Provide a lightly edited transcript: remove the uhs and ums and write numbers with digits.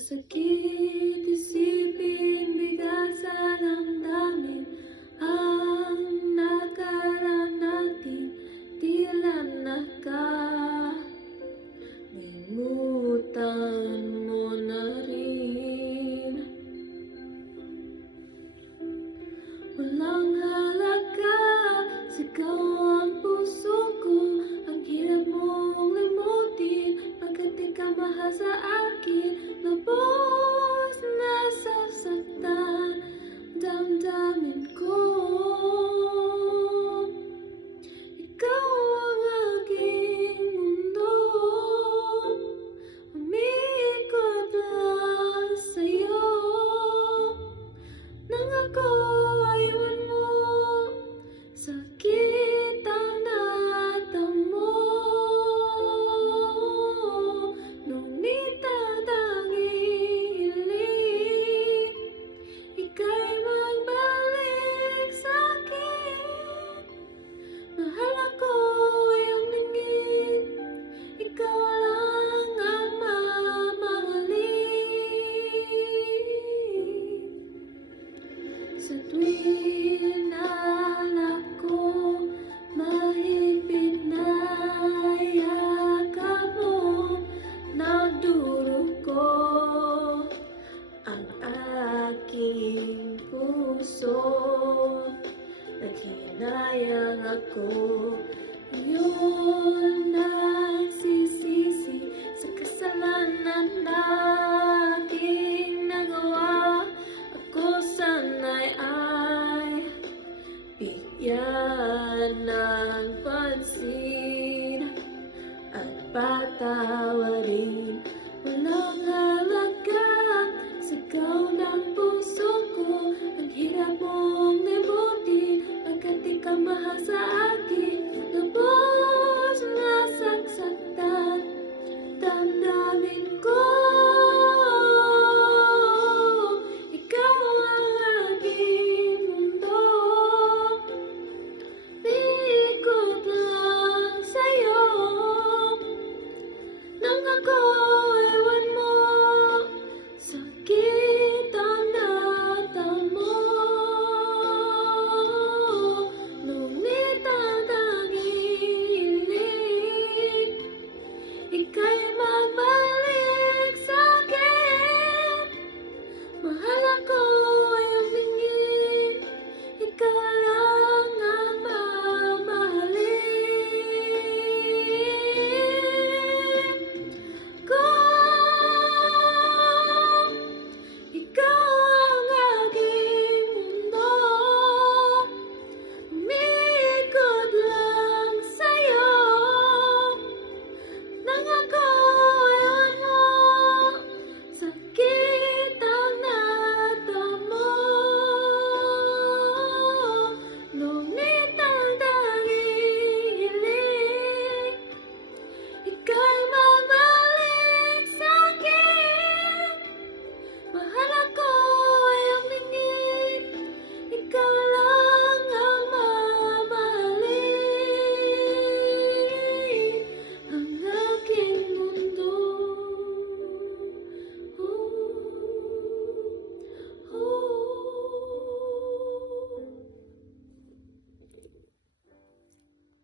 sakit isipin, bigat sa damdamin ang nakaraan natin, tila nakalimutan mo na rin. Walang halaga, sigaw ang puso ko, ang hirap mong limutin, pagkat di ka mahal sa akin, lubos na sasaktan damdamin ko. Ikaw ang aking mundo, umiikot lang sa'yo, nang ako iwan mo, sakit ang natamo, ngunit tatanging hiling, ika'y magbalik sa'kin. Mahal ako iyong lingid, ikaw lang ang mamahalin. Sa tuwing naalala ko, mahigpit na yakap mo, nagdurugo ang aking puso, naghinayang ako. Yun nagsisisi sa kasalanan na aking nagawa. Ako sana'y bigyan ng pansin at patawarin. Walang halaga, sigaw ng puso ko, ang hirap mong limutin, pagkat di ka mahal sa